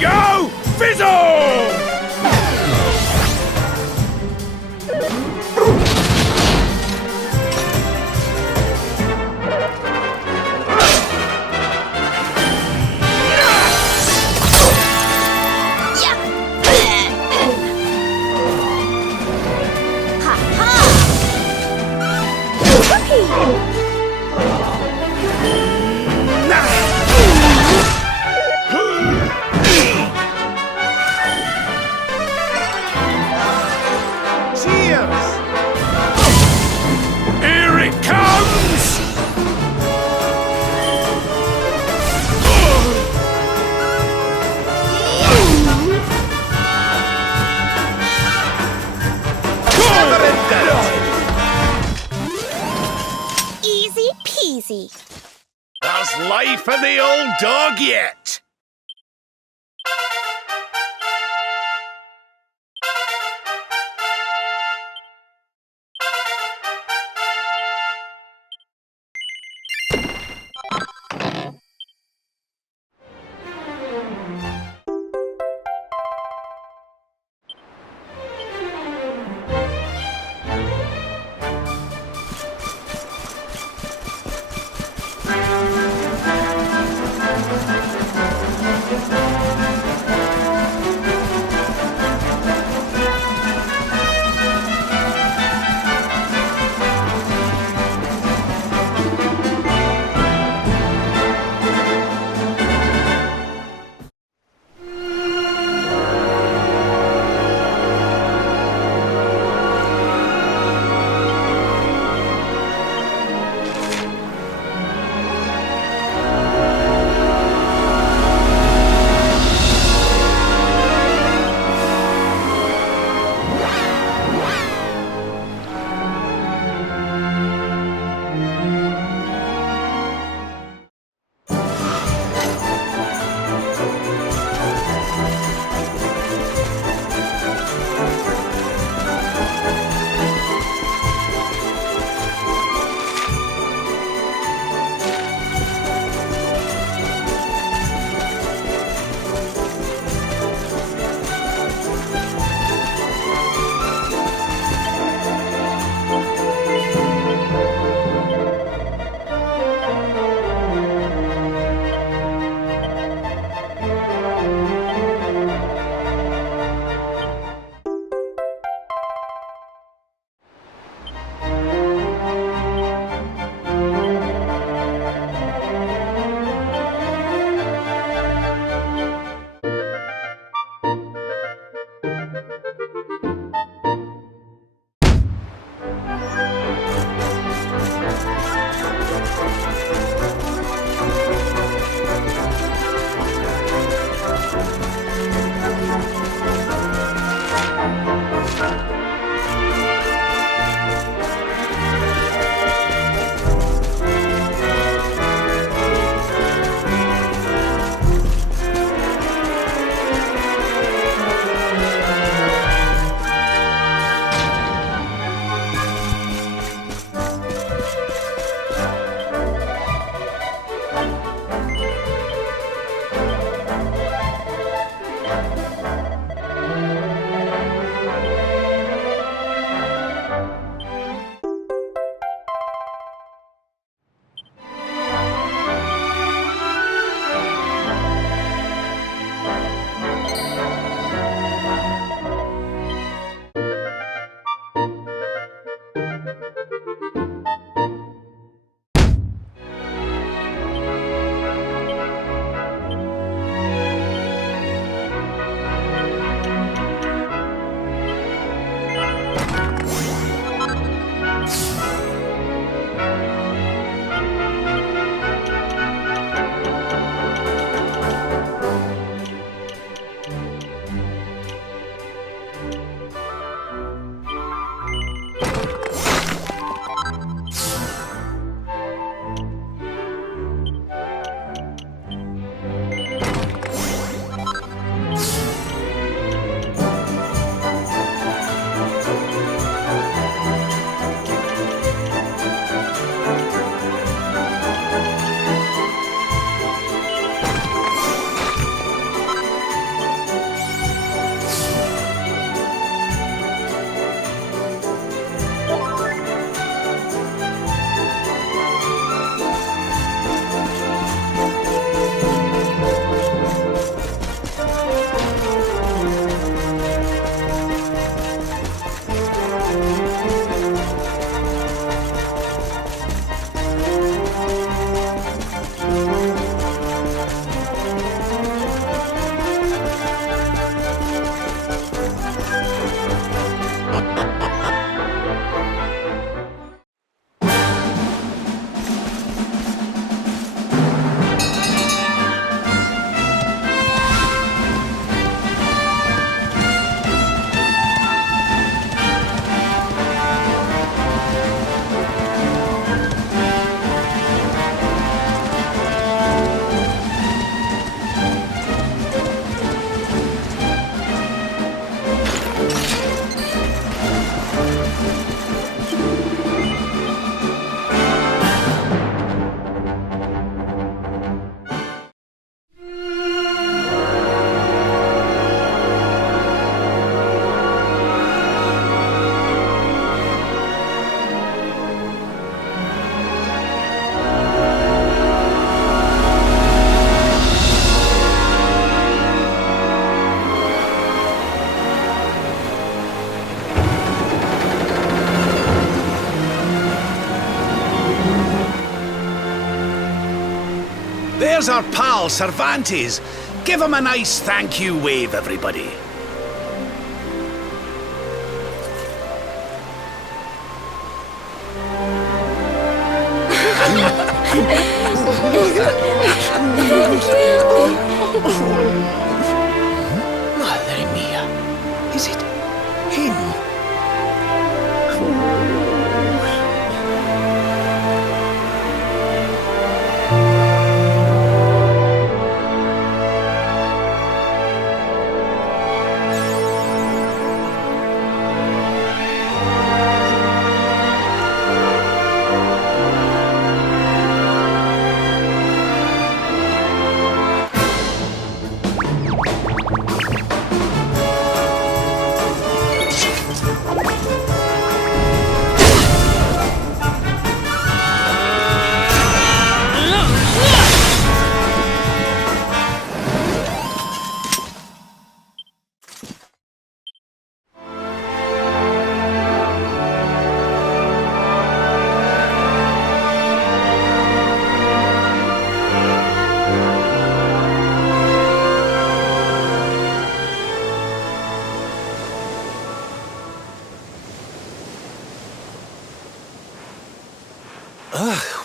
go! Fizzle! Here it comes! Easy peasy. How's life for the old dog yet? Here's our pal, Cervantes. Give him a nice thank you wave, everybody. Madre mía. Is it him?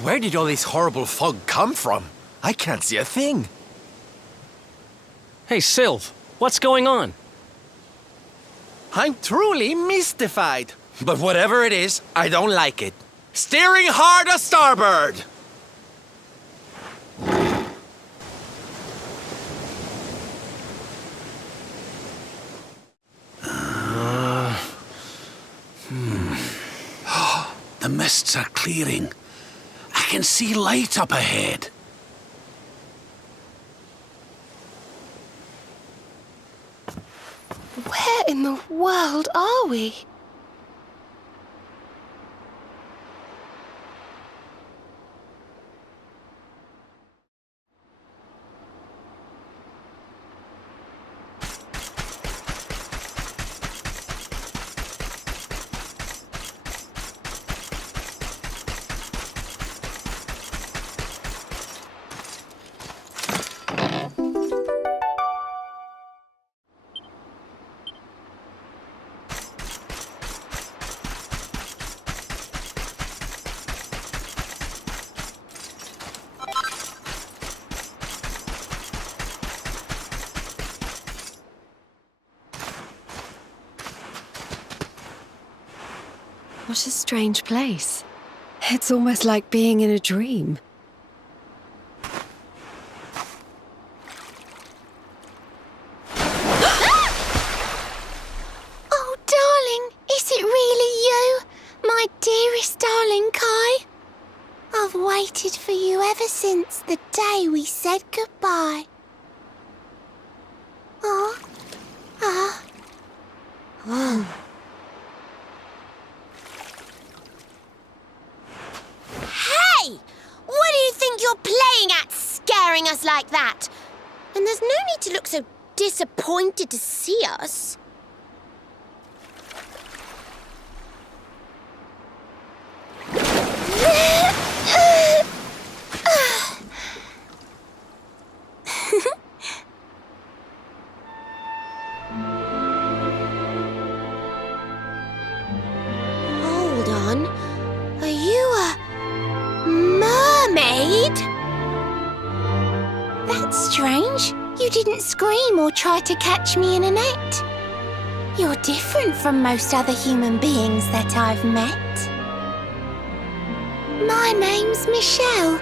Where did all this horrible fog come from? I can't see a thing. Hey, Sylv, what's going on? I'm truly mystified. But whatever it is, I don't like it. Steering hard a starboard! The mists are clearing. I can see light up ahead. Where in the world are we? What a strange place. It's almost like being in a dream. Oh, darling, is it really you? My dearest darling Kai? I've waited for you ever since the day we said goodbye. Oh, Hey! What do you think you're playing at, scaring us like that? And there's no need to look so disappointed to see us. Hold on. Are you a mermaid? That's strange. You didn't scream or try to catch me in a net. You're different from most other human beings that I've met. My name's Michelle.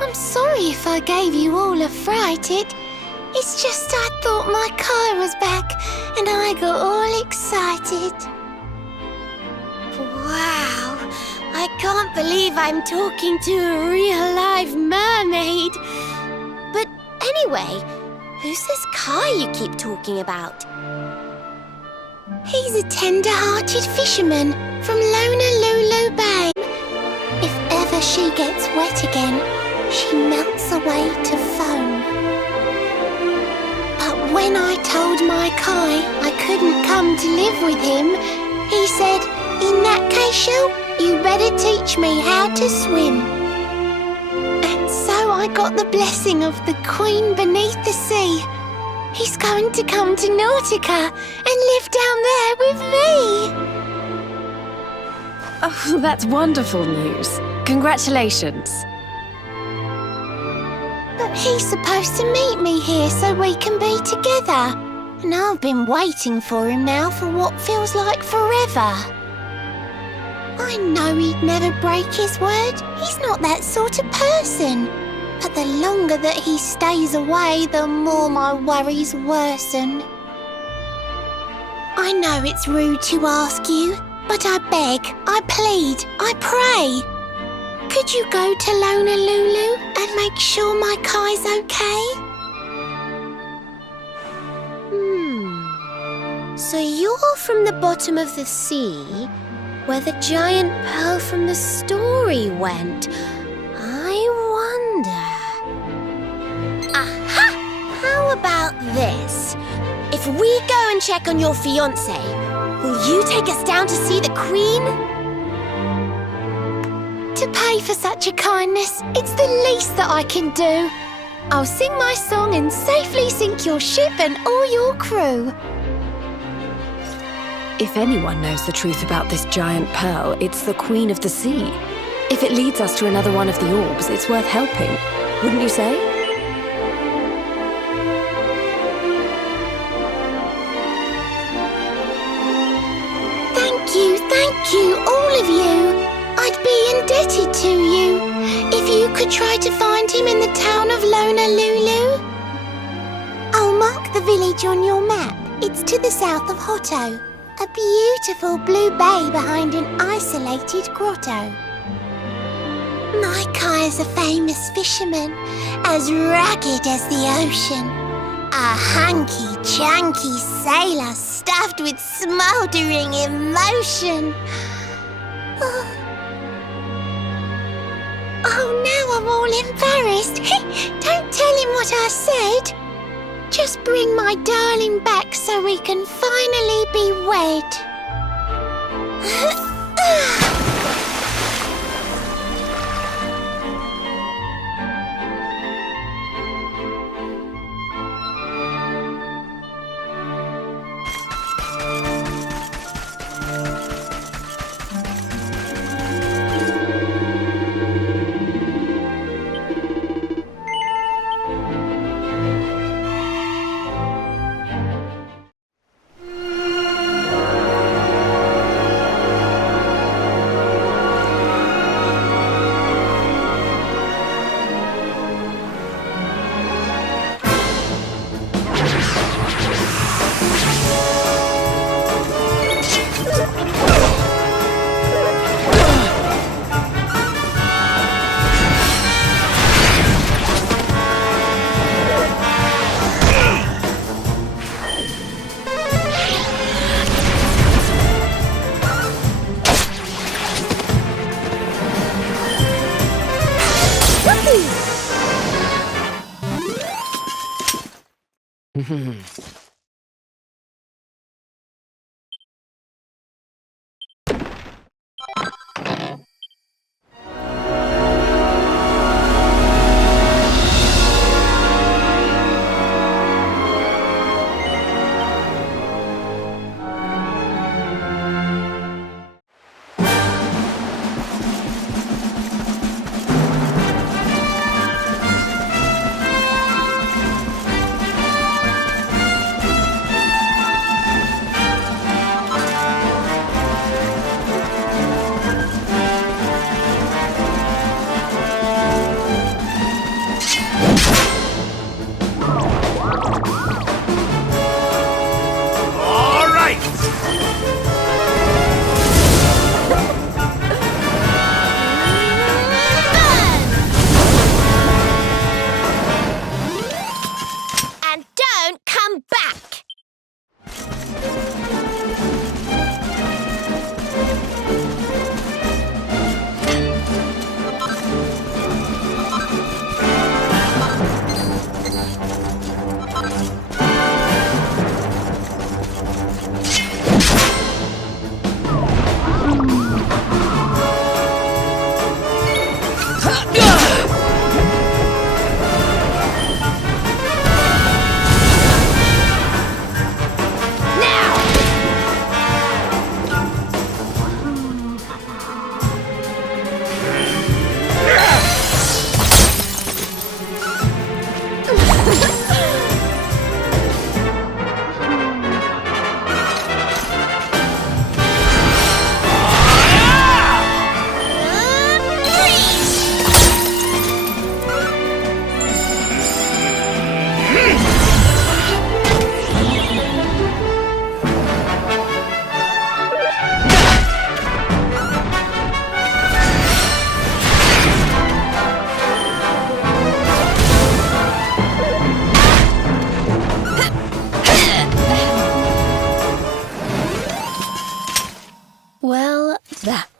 I'm sorry if I gave you all a fright. It's just I thought my Kai was back and I got all excited. Wow, I can't believe I'm talking to a real live mermaid. But anyway, who's this Kai you keep talking about? He's a tender-hearted fisherman from Luna Bay. If ever she gets wet again, she melts away to foam. But when I told my Kai I couldn't come to live with him, he said, "In that case, Shell, you better teach me how to swim." And so I I got the blessing of the Queen beneath the sea. He's going to come to Nautica and live down there with me. Oh, that's wonderful news. Congratulations. But he's supposed to meet me here so we can be together. And I've been waiting for him now for what feels like forever. I know he'd never break his word. He's not that sort of person. But the longer that he stays away, the more my worries worsen. I know it's rude to ask you, but I beg, I plead, I pray. Could you go to Honolulu and make sure my Kai's okay? So you're from the bottom of the sea, where the giant pearl from the story went. I wonder... Aha! How about this? If we go and check on your fiancé, will you take us down to see the Queen? To pay for such a kindness, it's the least that I can do. I'll sing my song and safely sink your ship and all your crew. If anyone knows the truth about this giant pearl, it's the Queen of the Sea. If it leads us to another one of the orbs, it's worth helping. Wouldn't you say? Thank you, all of you. I'd be indebted to you if you could try to find him in the town of Honolulu. I'll mark the village on your map. It's to the south of Hotto. A beautiful blue bay behind an isolated grotto. My Kai is a famous fisherman, as rugged as the ocean. A hanky-chanky sailor stuffed with smouldering emotion. Oh, now I'm all embarrassed. Don't tell him what I said. Just bring my darling back so we can finally be wed.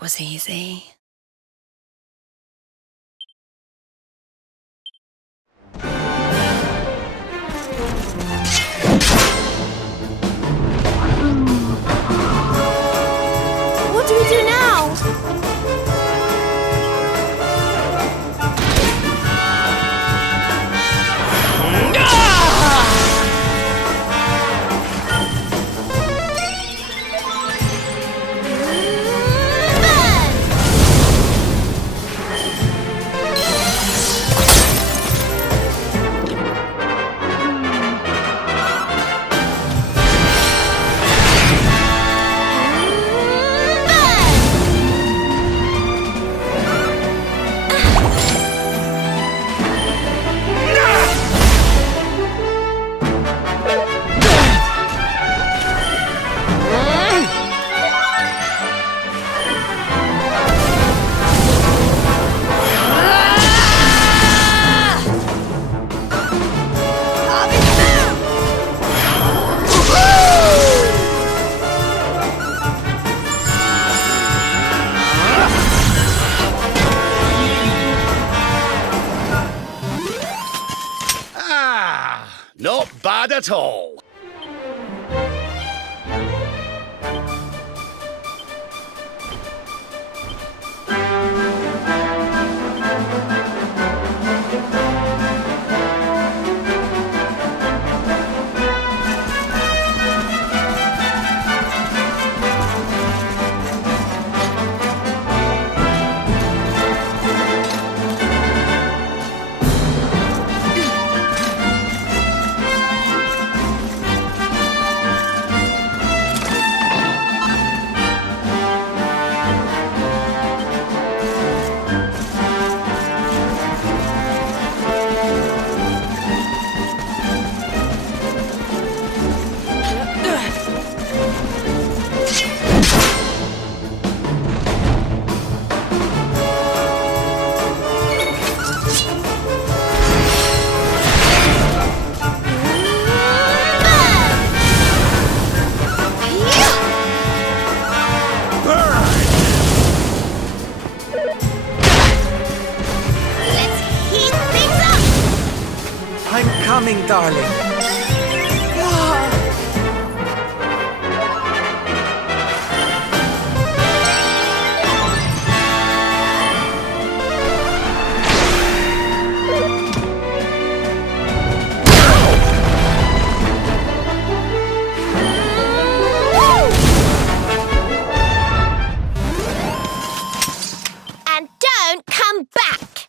was easy. What do we do now? Not bad at all. I'm coming, darling. And don't come back!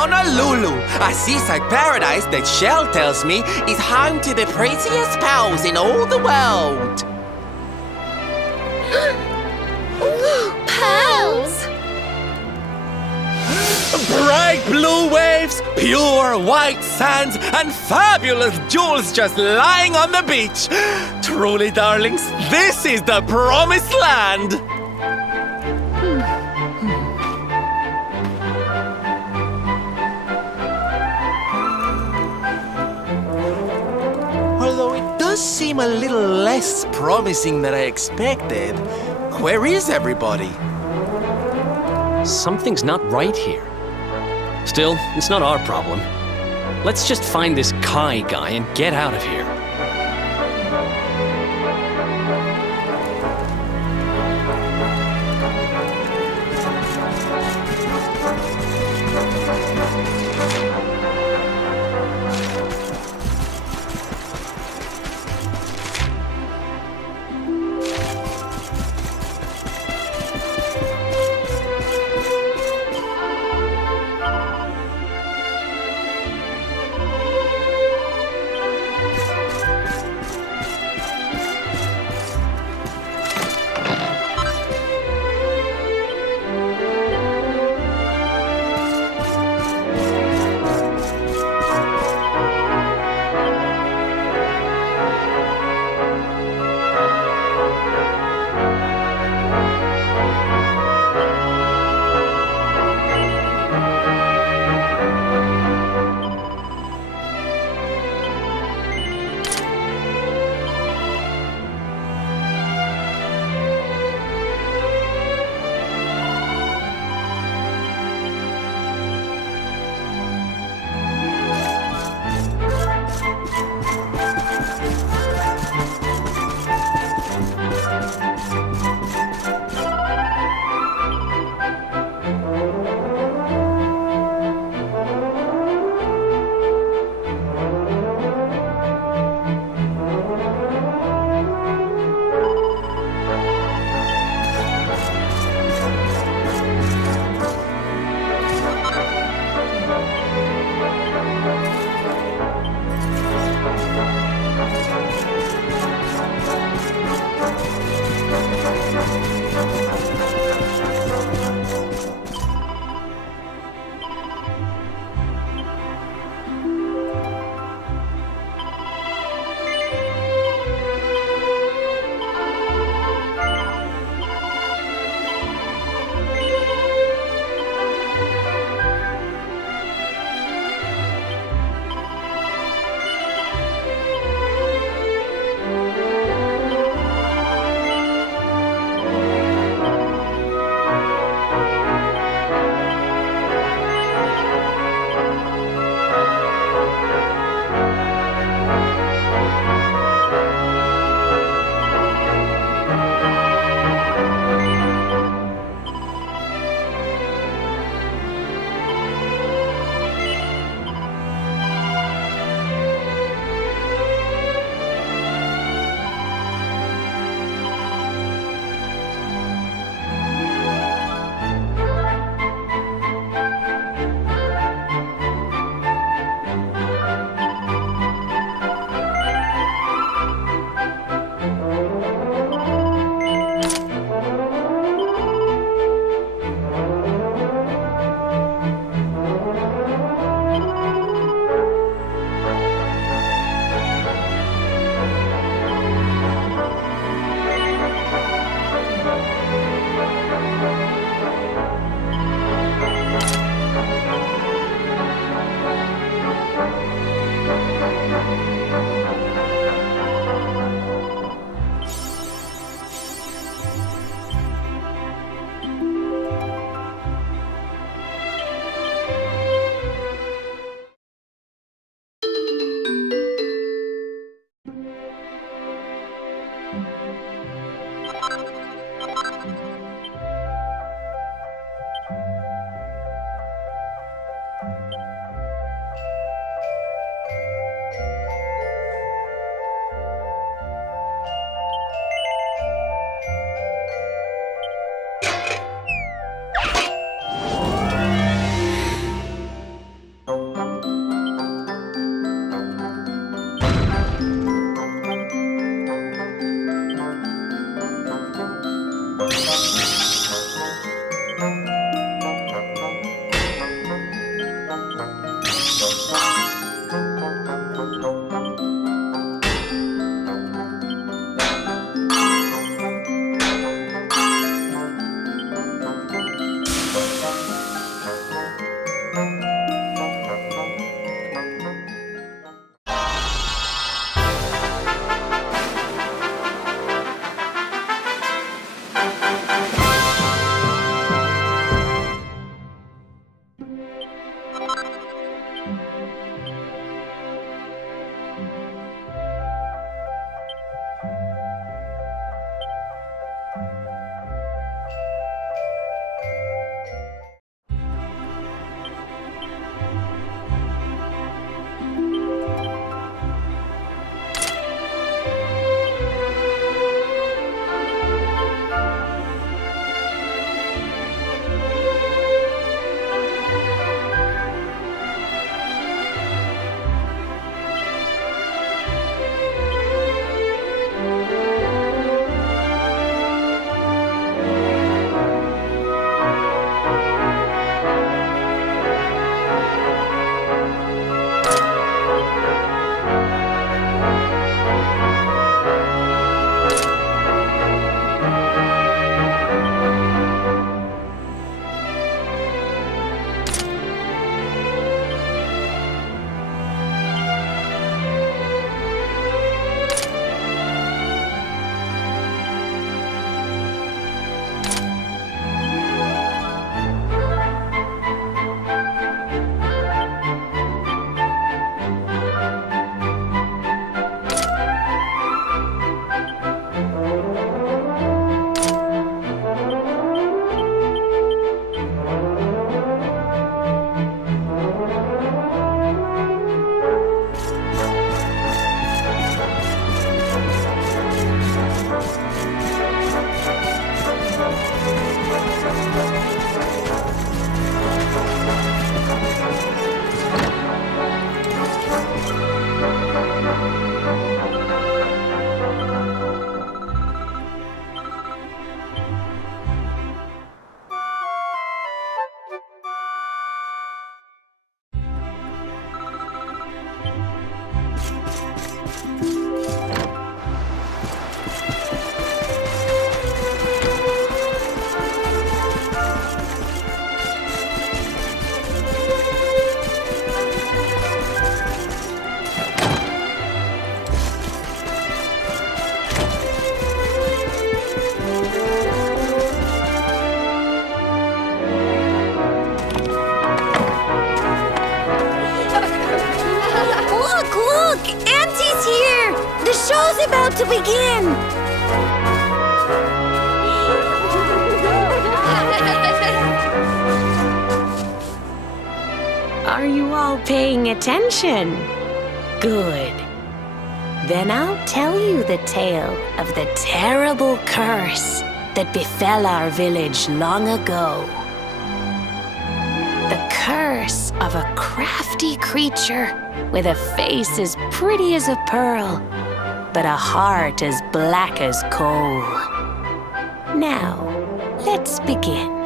Honolulu, a seaside paradise that Shell tells me is home to the prettiest pals in all the world. Pearls! Bright blue waves, pure white sands, and fabulous jewels just lying on the beach. Truly, darlings, this is the promised land. Although it does seem a little less promising than I expected, where is everybody? Something's not right here. Still, it's not our problem. Let's just find this Kai guy and get out of here. is about to begin! Are you all paying attention? Good. Then I'll tell you the tale of the terrible curse that befell our village long ago. The curse of a crafty creature with a face as pretty as a pearl, but a heart as black as coal. Now, let's begin.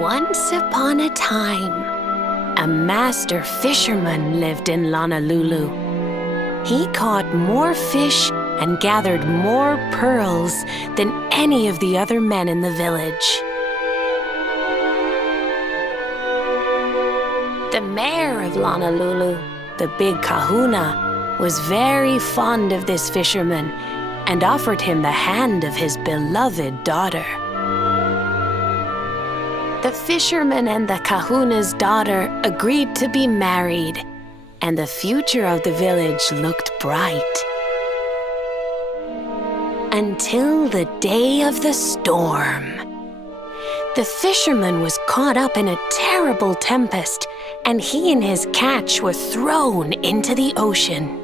Once upon a time, a master fisherman lived in Honolulu. He caught more fish and gathered more pearls than any of the other men in the village. The mayor of Honolulu, the big kahuna, was very fond of this fisherman and offered him the hand of his beloved daughter. The fisherman and the kahuna's daughter agreed to be married, and the future of the village looked bright. Until the day of the storm. The fisherman was caught up in a terrible tempest, and he and his catch were thrown into the ocean.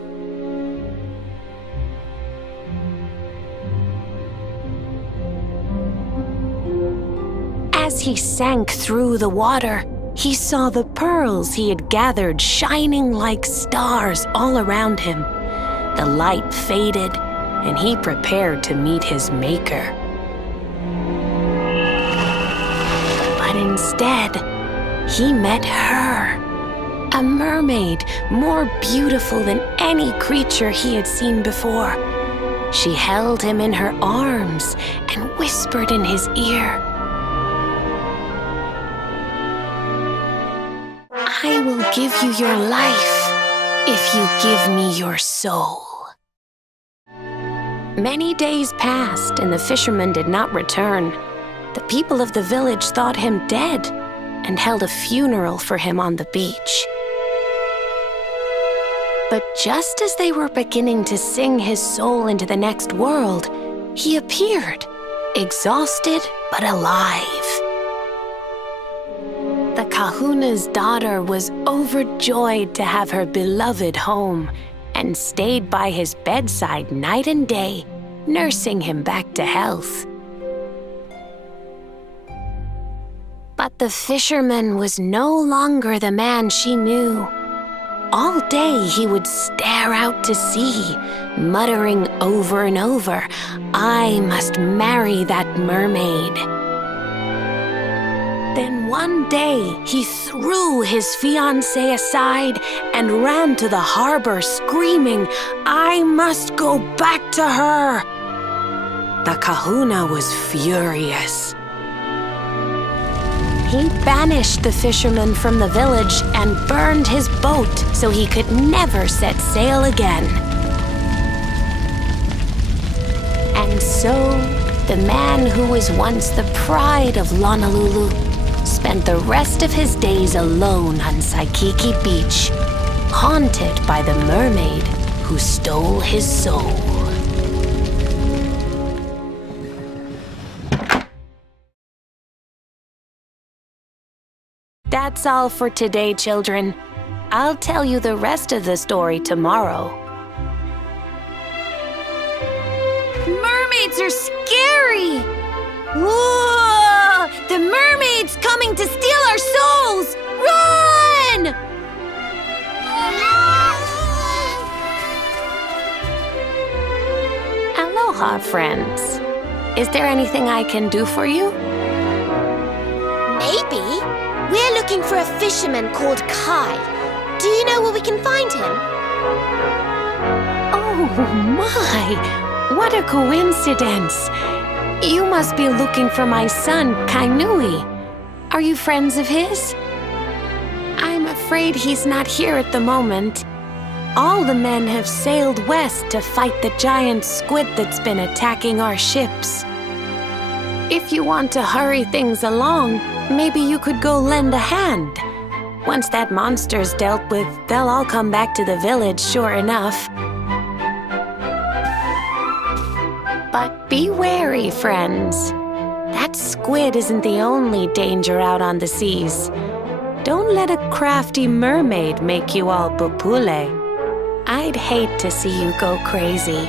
As he sank through the water, he saw the pearls he had gathered shining like stars all around him. The light faded, and he prepared to meet his maker. But instead, he met her, a mermaid more beautiful than any creature he had seen before. She held him in her arms and whispered in his ear, "I will give you your life if you give me your soul." Many days passed and the fisherman did not return. The people of the village thought him dead and held a funeral for him on the beach. But just as they were beginning to sing his soul into the next world, he appeared, exhausted but alive. The kahuna's daughter was overjoyed to have her beloved home and stayed by his bedside night and day, nursing him back to health. But the fisherman was no longer the man she knew. All day he would stare out to sea, muttering over and over, "I must marry that mermaid." Then one day, he threw his fiancée aside and ran to the harbor screaming, "I must go back to her!" The kahuna was furious. He banished the fisherman from the village and burned his boat so he could never set sail again. And so, the man who was once the pride of Honolulu spent the rest of his days alone on Saikiki Beach, haunted by the mermaid who stole his soul. That's all for today, children. I'll tell you the rest of the story tomorrow. Mermaids are scary! Whoa! The mermaid's coming to steal our souls! Run! Aloha, friends. Is there anything I can do for you? Maybe. We're looking for a fisherman called Kai. Do you know where we can find him? Oh my! What a coincidence! You must be looking for my son, Kainui. Are you friends of his? I'm afraid he's not here at the moment. All the men have sailed west to fight the giant squid that's been attacking our ships. If you want to hurry things along, maybe you could go lend a hand. Once that monster's dealt with, they'll all come back to the village, sure enough. But be wary, friends. That squid isn't the only danger out on the seas. Don't let a crafty mermaid make you all pupule. I'd hate to see you go crazy.